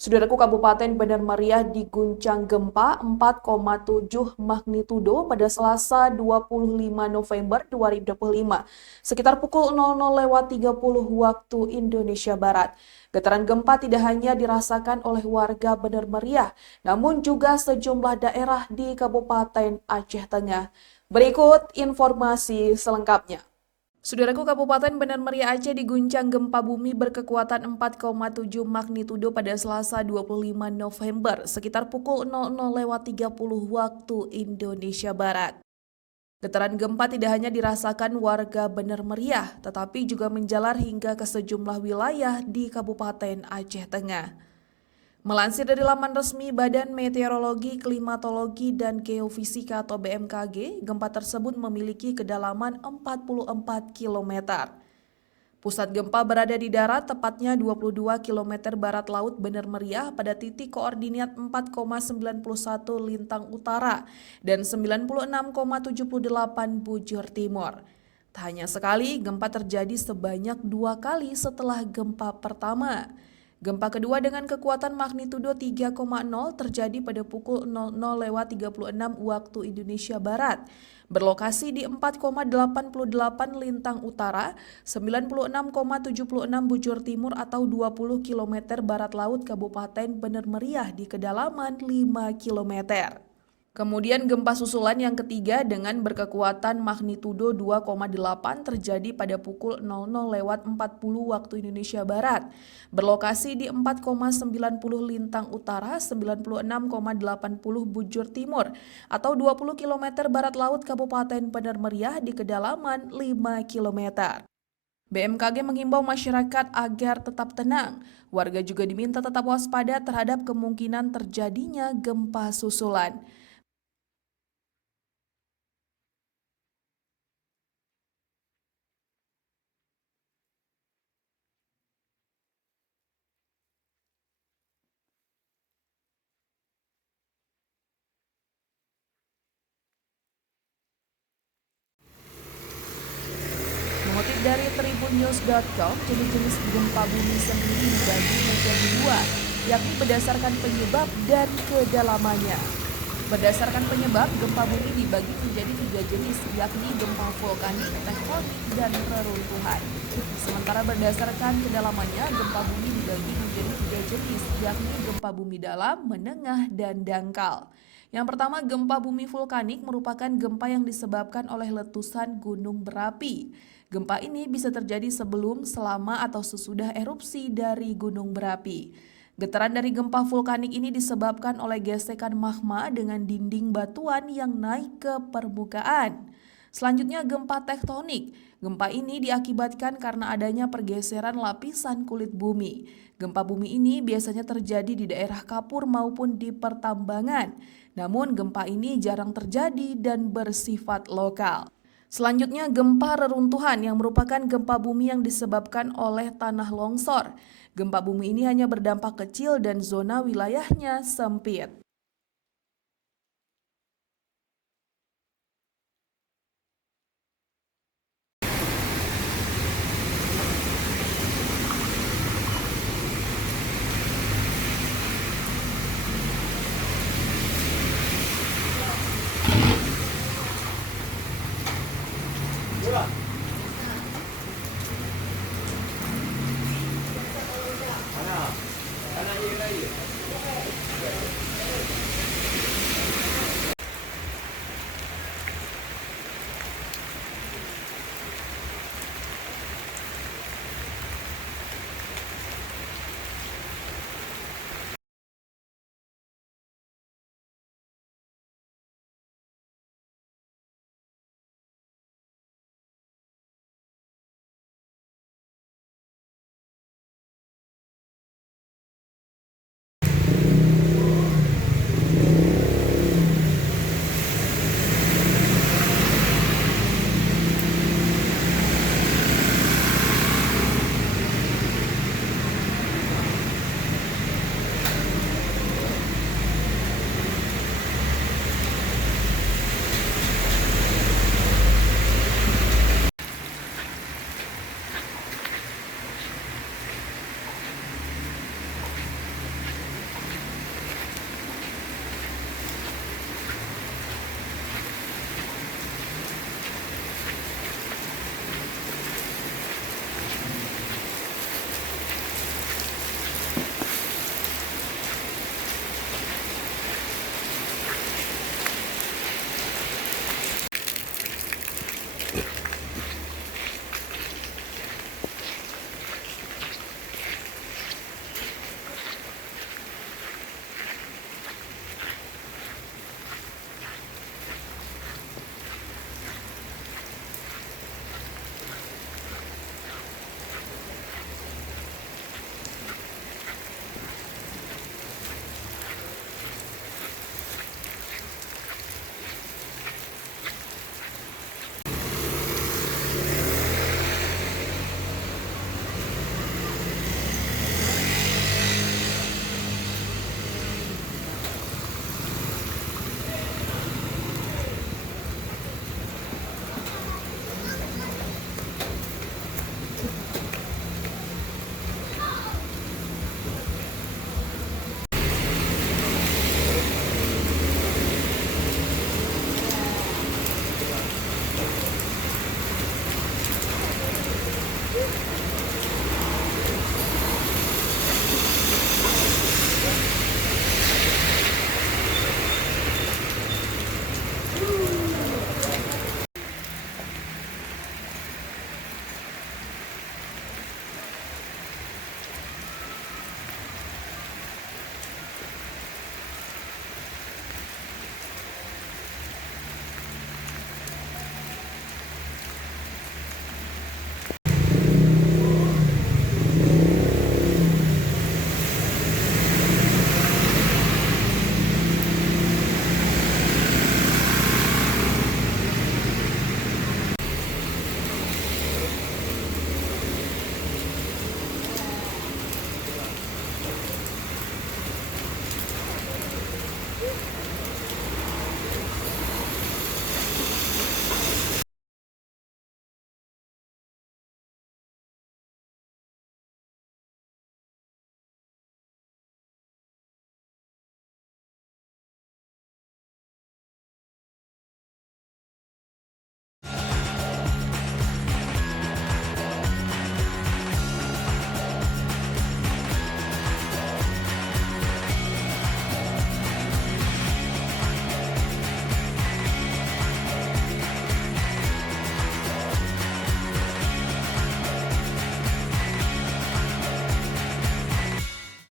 Saudaraku, Kabupaten Bandar Meriah diguncang gempa 4,7 magnitudo pada Selasa 25 November 2025, sekitar pukul 00.30 waktu Indonesia Barat. Getaran gempa tidak hanya dirasakan oleh warga Bandar Meriah, namun juga sejumlah daerah di Kabupaten Aceh Tengah. Berikut informasi selengkapnya. Saudaraku, Kabupaten Bandar Meriah Aceh diguncang gempa bumi berkekuatan 4,7 magnitudo pada Selasa 25 November sekitar pukul 00.30 waktu Indonesia Barat. Getaran gempa tidak hanya dirasakan warga Bandar Meriah, tetapi juga menjalar hingga ke sejumlah wilayah di Kabupaten Aceh Tengah. Melansir dari laman resmi Badan Meteorologi, Klimatologi, dan Geofisika atau BMKG, gempa tersebut memiliki kedalaman 44 km. Pusat gempa berada di darat, tepatnya 22 km barat laut Bandar Meriah pada titik koordinat 4,91 lintang utara dan 96,78 bujur timur. Tak hanya sekali, gempa terjadi sebanyak 2 kali setelah gempa pertama. Gempa kedua dengan kekuatan magnitudo 3,0 terjadi pada pukul 00.36 waktu Indonesia Barat, berlokasi di 4,88 lintang utara, 96,76 bujur timur atau 20 km barat laut Kabupaten Bandar Meriah di kedalaman 5 km. Kemudian gempa susulan yang ketiga dengan berkekuatan magnitudo 2,8 terjadi pada pukul 00.40 waktu Indonesia Barat, berlokasi di 4,90 lintang utara, 96,80 bujur timur atau 20 km barat laut Kabupaten Bandar Meriah di kedalaman 5 km. BMKG menghimbau masyarakat agar tetap tenang. Warga juga diminta tetap waspada terhadap kemungkinan terjadinya gempa susulan. Mengutip dari tribunnews.com, jenis-jenis gempa bumi sendiri dibagi menjadi dua, yakni berdasarkan penyebab dan kedalamannya. Berdasarkan penyebab, gempa bumi dibagi menjadi 3 jenis, yakni gempa vulkanik, tektonik, dan reruntuhan. Sementara berdasarkan kedalamannya, gempa bumi dibagi menjadi 3 jenis, yakni gempa bumi dalam, menengah, dan dangkal. Yang pertama, gempa bumi vulkanik merupakan gempa yang disebabkan oleh letusan gunung berapi. Gempa ini bisa terjadi sebelum, selama, atau sesudah erupsi dari gunung berapi. Getaran dari gempa vulkanik ini disebabkan oleh gesekan magma dengan dinding batuan yang naik ke permukaan. Selanjutnya, gempa tektonik. Gempa ini diakibatkan karena adanya pergeseran lapisan kulit bumi. Gempa bumi ini biasanya terjadi di daerah kapur maupun di pertambangan. Namun gempa ini jarang terjadi dan bersifat lokal. Selanjutnya, gempa reruntuhan yang merupakan gempa bumi yang disebabkan oleh tanah longsor. Gempa bumi ini hanya berdampak kecil dan zona wilayahnya sempit. Mana? Mana dia lagi?